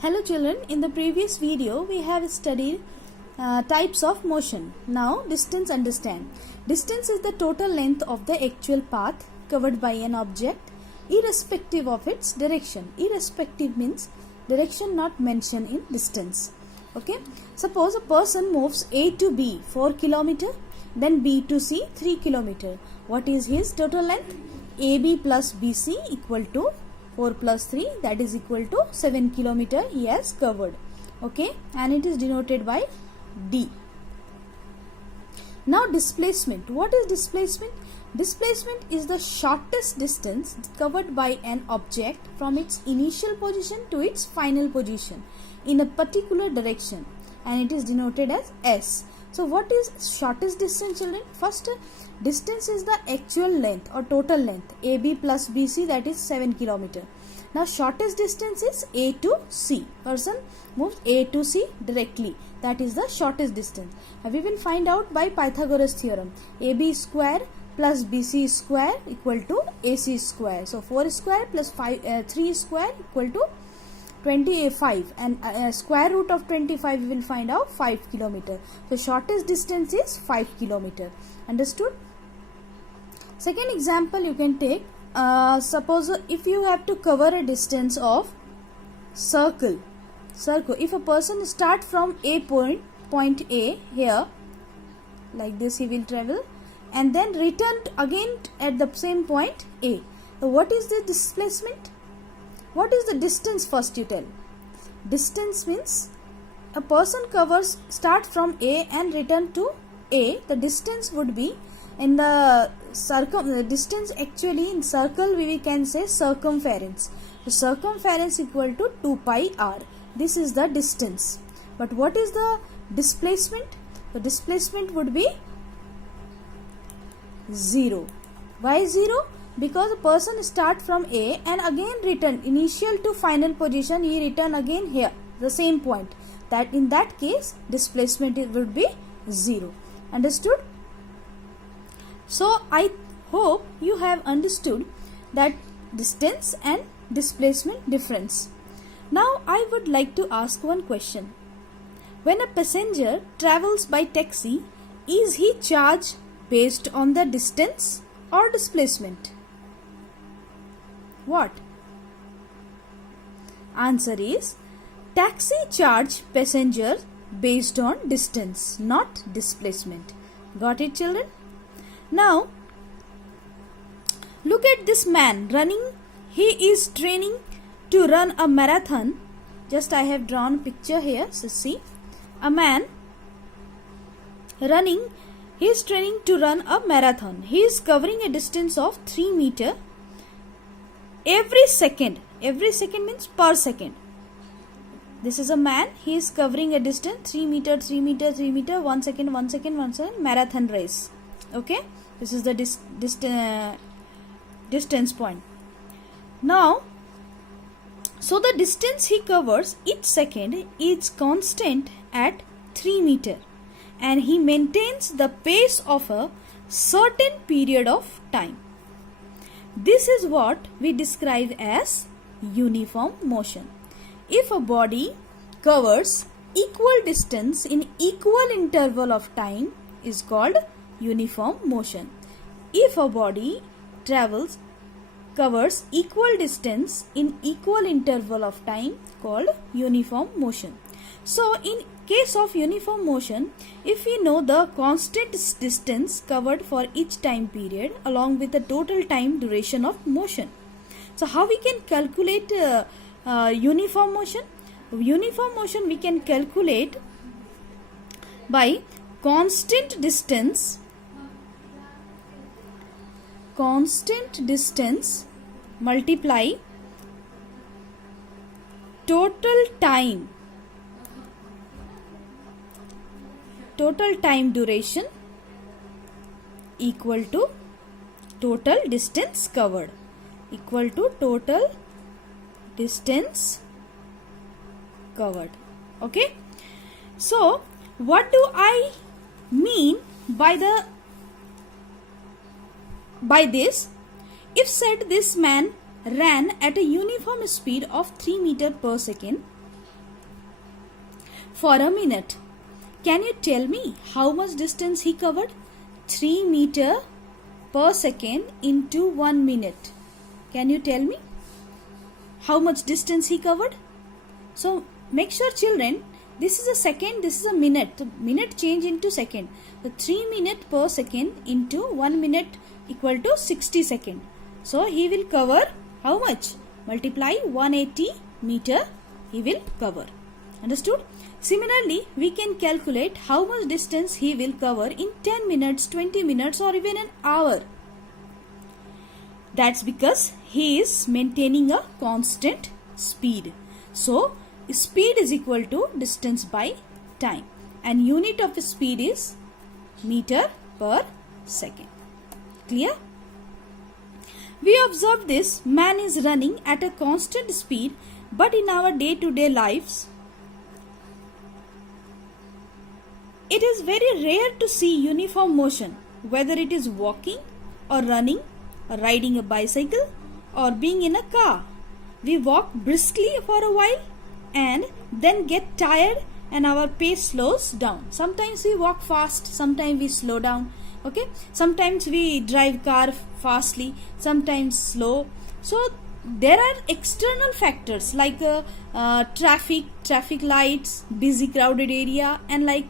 Hello children, in the previous video we have studied types of motion. Now distance understand. Distance is the total length of the actual path covered by an object irrespective of its direction. Irrespective means direction not mentioned in distance. Okay. Suppose a person moves A to B 4 km, then B to C 3 km. What is his total length? AB plus BC equal to 4 plus 3, that is equal to 7 km he has covered. Okay, and it is denoted by D. Now displacement. What is displacement? Displacement is the shortest distance covered by an object from its initial position to its final position in a particular direction, and it is denoted as S. So what is shortest distance, children? First, distance is the actual length or total length AB plus BC, that is 7 km. Now shortest distance is A to C. Person moves A to C directly. That is the shortest distance. We will find out by Pythagoras theorem. AB square plus BC square equal to AC square. So 4 square plus 3 square equal to 25, and square root of 25 we will find out 5 km. So shortest distance is 5 km. Understood? Second example you can take. Suppose if you have to cover a distance of circle. If a person start from A point A here, like this he will travel, and then return again at the same point A. So what is the displacement? What is the distance first you tell? Distance means a person start from A and return to A. The distance would be in the distance actually in circle we can say circumference. So circumference equal to 2 pi r. This is the distance. But what is the displacement? The displacement would be 0. Why 0? Because a person start from A and again return initial to final position, he return again here the same point. That in that case displacement would be 0. Understood? So I hope you have understood that distance and displacement difference. Now I would like to ask one question. When a passenger travels by taxi, is he charged based on the distance or displacement? What? Answer is taxi charge passenger based on distance, not displacement. Got it, children? Now look at this man running. He is training to run a marathon. Just I have drawn a picture here. So see, a man running. He is training to run a marathon. He is covering a distance of 3 meters every second. Every second means per second. This is a man. He is covering a distance 3 meters, 3 meters, 3 meters, 1 second, 1 second, 1 second. Marathon race. Okay. This is the distance point. Now, so the distance he covers each second is constant at 3 meters, and he maintains the pace of a certain period of time. This is what we describe as uniform motion. If a body covers equal distance in equal interval of time is called uniform motion. If a body covers equal distance in equal interval of time called uniform motion. So in case of uniform motion, if we know the constant distance covered for each time period along with the total time duration of motion. So how we can calculate uniform motion? Uniform motion we can calculate by constant distance multiply total time duration equal to total distance covered equal to total distance covered. Okay. So what do I mean by this? If said this man ran at a uniform speed of 3 meters per second for a minute. Can you tell me how much distance he covered? 3 meters per second into 1 minute. Can you tell me how much distance he covered? So make sure, children, this is a second, this is a minute. So minute change into second. So 3 minutes per second into 1 minute equal to 60 seconds. So he will cover how much? Multiply 180 meter he will cover. Understood? Similarly, we can calculate how much distance he will cover in 10 minutes, 20 minutes or even an hour. That's because he is maintaining a constant speed. So, speed is equal to distance by time. And unit of speed is meter per second. Clear? We observe this man is running at a constant speed, but in our day-to-day lives, it is very rare to see uniform motion, whether it is walking or running or riding a bicycle or being in a car. We walk briskly for a while and then get tired and our pace slows down. Sometimes we walk fast, sometimes we slow down. Okay, sometimes we drive car fastly, sometimes slow. So there are external factors like traffic lights, busy crowded area, and like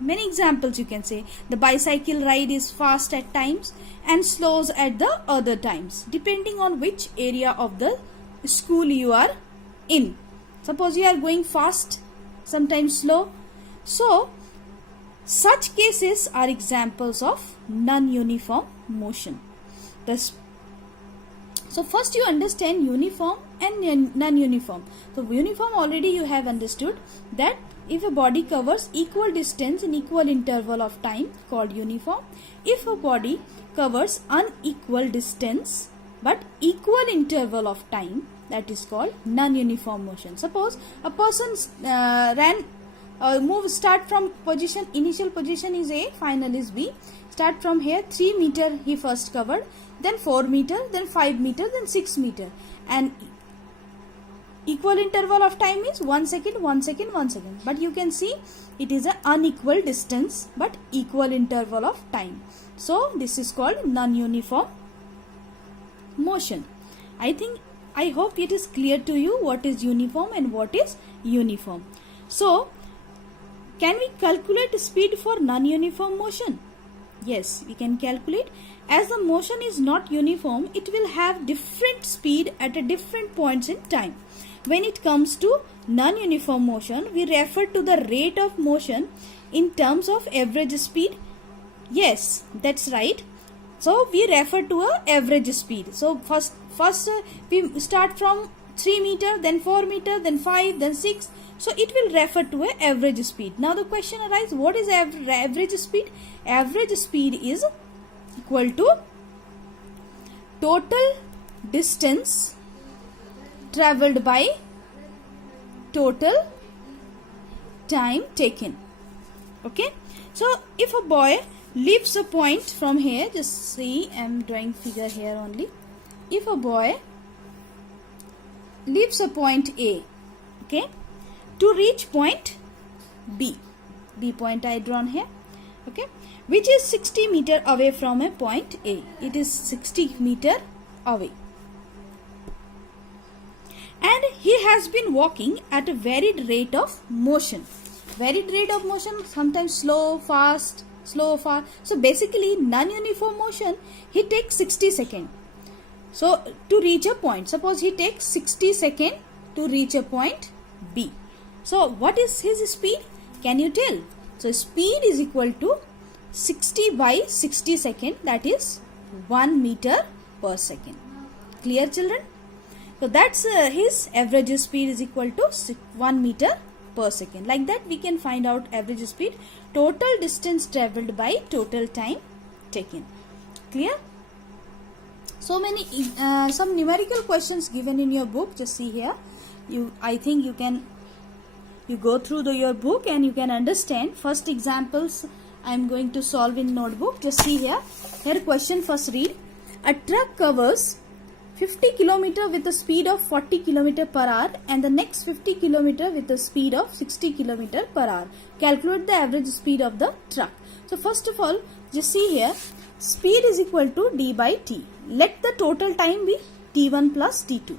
many examples you can say. The bicycle ride is fast at times and slows at the other times, depending on which area of the school you are in. Suppose you are going fast, sometimes slow. So such cases are examples of non-uniform motion. So first you understand uniform and non-uniform. So uniform already you have understood, that if a body covers equal distance in equal interval of time, called uniform. If a body covers unequal distance but equal interval of time, that is called non-uniform motion. Suppose a person start from position, initial position is A, final is B. Start from here, 3 meter he first covered, then 4 meter, then 5 meter, then 6 meter, and equal interval of time is 1 second, 1 second, 1 second. But you can see it is an unequal distance but equal interval of time. So this is called non-uniform motion. I hope it is clear to you what is uniform and what is uniform. So can we calculate speed for non-uniform motion? Yes, we can calculate. As the motion is not uniform, it will have different speed at a different points in time. When it comes to non-uniform motion, we refer to the rate of motion in terms of average speed. Yes, that's right. So we refer to a average speed. So first we start from 3 meter, then 4 meter, then 5, then 6. So it will refer to a average speed. Now the question arises, what is average speed? Average speed is equal to total distance travelled by total time taken. Okay. So if a boy leaves a point from here, just see, I am drawing figure here only. If a boy leaves a point A, okay, to reach point B point I drawn here, okay, which is 60 meter away from a point A. It is 60 meter away. And he has been walking at a varied rate of motion. Varied rate of motion, sometimes slow, fast, slow, fast. So basically non-uniform motion, he takes 60 seconds. So to reach a point, suppose he takes 60 seconds to reach a point B. So what is his speed? Can you tell? So speed is equal to 60 by 60 seconds, that is 1 meter per second. Clear, children? So that's his average speed is equal to 1 meter per second. Like that we can find out average speed, total distance travelled by total time taken. Clear? So many some numerical questions given in your book. Just see here. I think you go through your book and you can understand. First examples I am going to solve in notebook. Just see here. Here question first read. A truck covers 50 km with a speed of 40 km per hour and the next 50 km with a speed of 60 km per hour. Calculate the average speed of the truck. So first of all, just see here, speed is equal to d by t. Let the total time be t1 plus t2.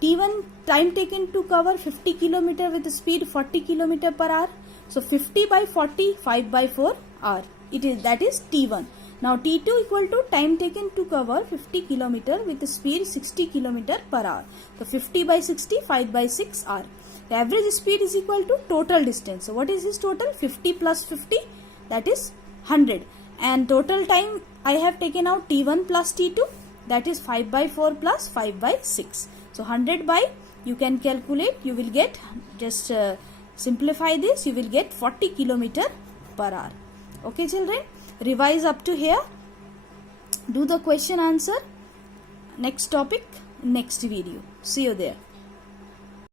T1 time taken to cover 50 km with a speed 40 km per hour. So 50 by 40, 5 by 4 hour. That is T1. Now T2 equal to time taken to cover 50 km with a speed 60 km per hour. So 50 by 60, 5 by 6 hour. The average speed is equal to total distance. So what is this total? 50 plus 50, that is 100. And total time I have taken out T1 plus T2, that is 5 by 4 plus 5 by 6. So 100 by, you can calculate, you will get, just simplify this, you will get 40 km per hour. Okay children, revise up to here, do the question answer, next topic, next video. See you there.